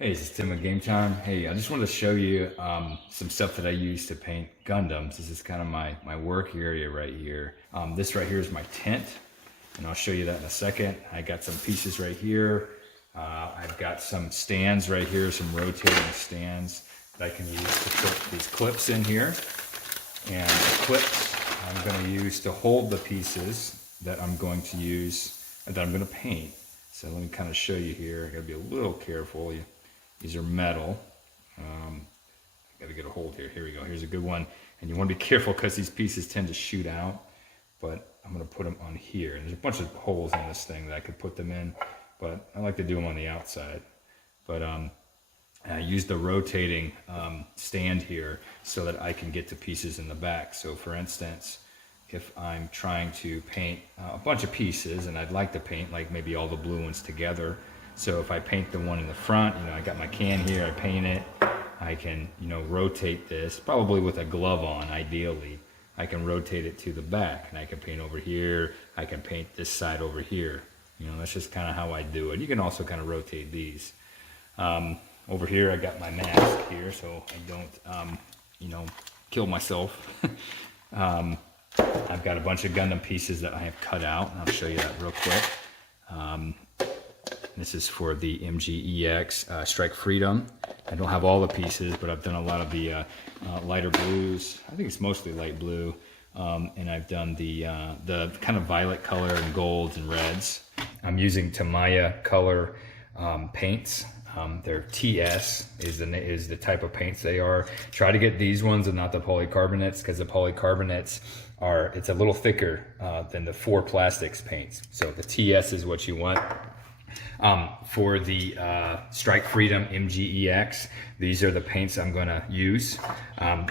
Hey, this is Tim at Game Time. Hey, I just wanted to show you some stuff that I use to paint Gundams. This is kind of my work area right here. This right here is my tent, and I'll show you that in a second. I got some pieces right here. I've got some stands right here, some rotating stands that I can use to put these clips in here. And the clips I'm going to use to hold the pieces that I'm going to use, that I'm going to paint. So let me kind of show you here. I got to be a little careful. These are metal. Got to get a hold here. Here we go. Here's a good one. And you want to be careful because these pieces tend to shoot out. But I'm going to put them on here. And there's a bunch of holes in this thing that I could put them in. But I like to do them on the outside. But I use the rotating stand here so that I can get to pieces in the back. So for instance, if I'm trying to paint a bunch of pieces, and I'd like to paint like maybe all the blue ones together. So if I paint the one in the front, I got my can here, I paint it, I can, rotate this, probably with a glove on, ideally. I can rotate it to the back, and I can paint over here, I can paint this side over here. That's just kind of how I do it. You can also kind of rotate these. Over here, I got my mask here, so I don't, kill myself. I've got a bunch of Gundam pieces that I have cut out, and I'll show you that real quick. This is for the MGEX Strike Freedom. I don't have all the pieces, but I've done a lot of the lighter blues. I think it's mostly light blue. And I've done the kind of violet color and golds and reds. I'm using Tamiya color paints. Their TS is the type of paints they are. Try to get these ones and not the polycarbonates, because the polycarbonates it's a little thicker than the 4 plastics paints. So the TS is what you want. For the Strike Freedom MGEX, these are the paints I'm going to use.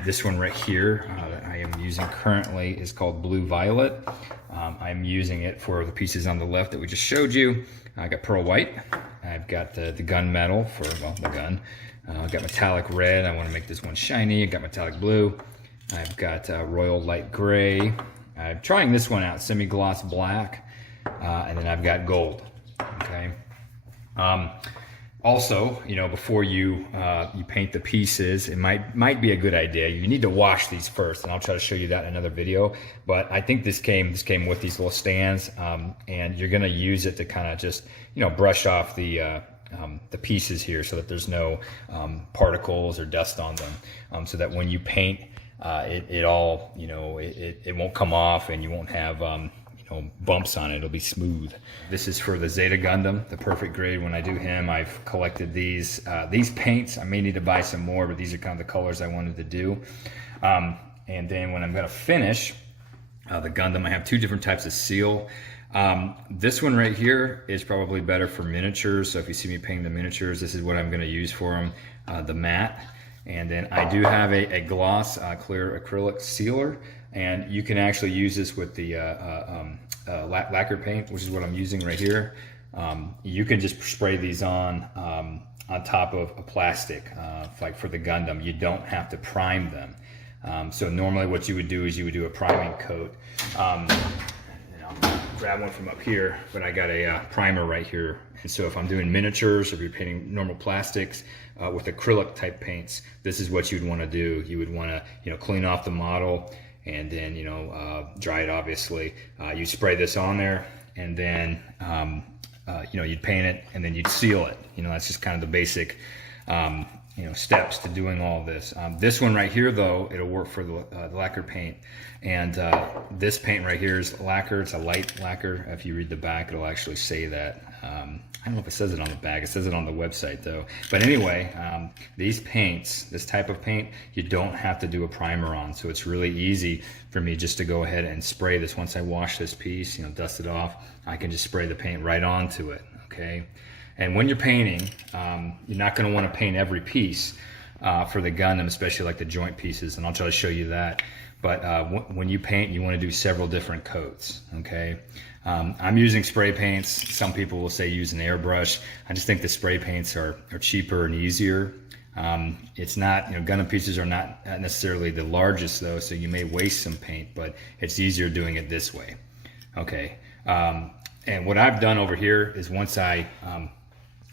This one right here that I am using currently is called Blue Violet. I'm using it for the pieces on the left that we just showed you. I got Pearl White. I've got the gun metal for, the gun. I've got Metallic Red. I want to make this one shiny. I've got Metallic Blue. I've got Royal Light Gray. I'm trying this one out, Semi-Gloss Black. And then I've got Gold. Okay. Also, before you paint the pieces, it might be a good idea. You need to wash these first, and I'll try to show you that in another video. But I think this came with these little stands, and you're going to use it to kind of just brush off the pieces here, so that there's no particles or dust on them, so that when you paint, it all it won't come off, and you won't have bumps on it. It'll be smooth. This is for the Zeta Gundam, the perfect grade. When I do him, I've collected these paints. I may need to buy some more, but these are kind of the colors I wanted to do. And then when I'm going to finish the Gundam, I have 2 different types of seal. This one right here is probably better for miniatures. So if you see me painting the miniatures, this is what I'm going to use for them, the matte. And then I do have a gloss clear acrylic sealer, and you can actually use this with the lacquer paint, which is what I'm using right here. You can just spray these on top of a plastic, like for the Gundam. You don't have to prime them. So normally what you would do is you would do a priming coat. I'll grab one from up here, but I got a primer right here. And so if I'm doing miniatures, if you're painting normal plastics with acrylic type paints, this is what you'd want to do. You would want to clean off the model, and then dry it, obviously. You spray this on there, and then you'd paint it, and then you'd seal it. That's just kind of the basic steps to doing all this. This one right here, though, it'll work for the lacquer paint. And this paint right here is lacquer. It's a light lacquer. If you read the back, it'll actually say that. I don't know if it says it on the back. It says it on the website, though. But anyway, these paints, this type of paint, you don't have to do a primer on. So it's really easy for me just to go ahead and spray this. Once I wash this piece, dust it off, I can just spray the paint right onto it, okay? And when you're painting, you're not going to want to paint every piece for the Gundam, especially like the joint pieces, and I'll try to show you that. But when you paint, you want to do several different coats, okay? I'm using spray paints. Some people will say use an airbrush. I just think the spray paints are cheaper and easier. It's not, Gundam pieces are not necessarily the largest, though, so you may waste some paint, but it's easier doing it this way, okay? And what I've done over here is once I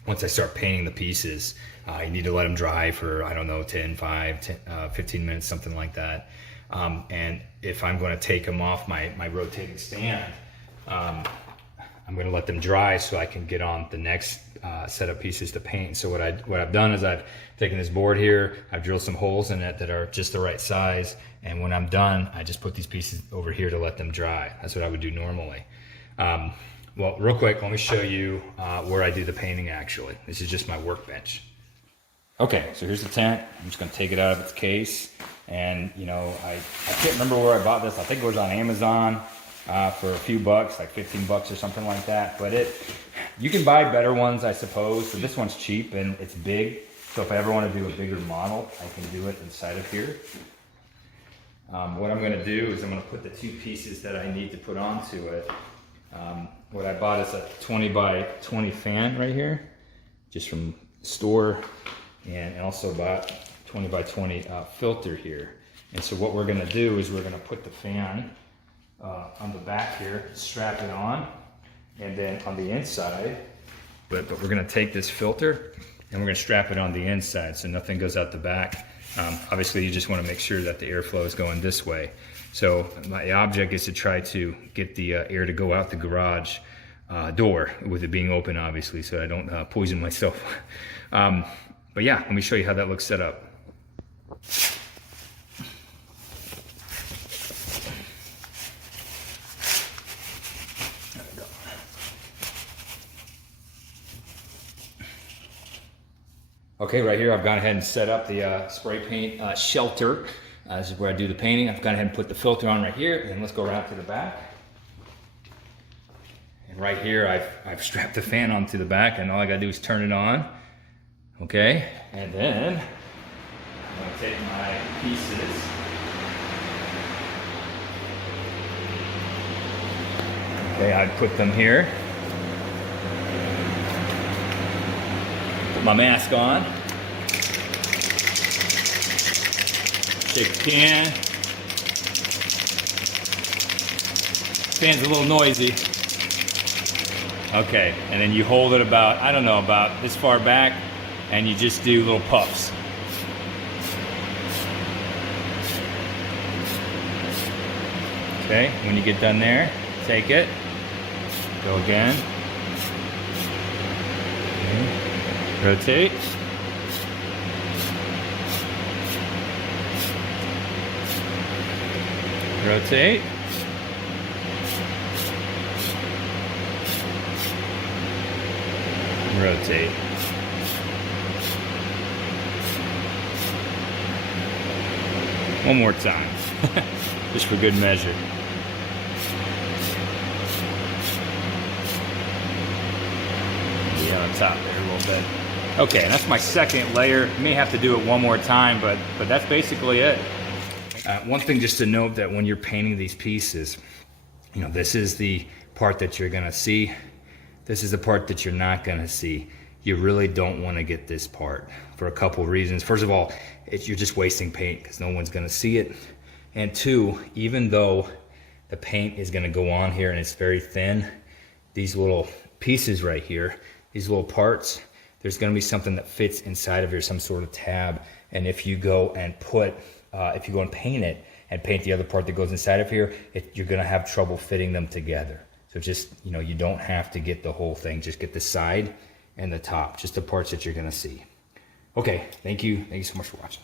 once I start painting the pieces, you need to let them dry for, I don't know, 15 minutes, something like that. And if I'm going to take them off my rotating stand, I'm going to let them dry so I can get on the next set of pieces to paint. So what I've done is I've taken this board here, I've drilled some holes in it that are just the right size, and when I'm done, I just put these pieces over here to let them dry. That's what I would do normally. Well, real quick, let me show you where I do the painting actually. This is just my workbench. Okay, so here's the tent. I'm just gonna take it out of its case. And you know, I can't remember where I bought this. I think it was on Amazon for a few bucks, like 15 bucks or something like that. But you can buy better ones, I suppose. So this one's cheap and it's big. So if I ever want to do a bigger model, I can do it inside of here. What I'm gonna do is I'm gonna put the two pieces that I need to put onto it. What I bought is a 20 by 20 fan right here, just from the store, and also bought 20 by 20 filter here. And so what we're gonna do is we're gonna put the fan on the back here, strap it on, and then on the inside, but we're gonna take this filter and we're gonna strap it on the inside so nothing goes out the back. Obviously you just wanna make sure that the airflow is going this way. So my object is to try to get the air to go out the garage door with it being open, obviously, so I don't poison myself. But yeah, let me show you how that looks set up. Okay, right here I've gone ahead and set up the spray paint shelter. This is where I do the painting. I've gone ahead and put the filter on right here, and let's go around to the back. And right here I've strapped the fan onto the back, and all I gotta do is turn it on. Okay, and then I'm gonna take my pieces. Okay, I put them here. Put my mask on. Shake the can. Fan's a little noisy. Okay, and then you hold it about, I don't know, about this far back, and you just do little puffs. Okay, when you get done there, take it, go again. Okay. Rotate. Rotate. Rotate. One more time, just for good measure. Yeah, on top there a little bit. Okay, and that's my second layer. You may have to do it one more time, but that's basically it. One thing just to note, that when you're painting these pieces, you know, this is the part that you're gonna see. This is the part that you're not gonna see. You really don't wanna get this part for a couple reasons. First of all, you're just wasting paint because no one's gonna see it. And two, even though the paint is gonna go on here and it's very thin, these little pieces right here, these little parts, there's gonna be something that fits inside of here, some sort of tab. And if you go and paint it and paint the other part that goes inside of here, you're gonna have trouble fitting them together. So just, you know, you don't have to get the whole thing, just get the side and the top, just the parts that you're gonna see. Okay, thank you so much for watching.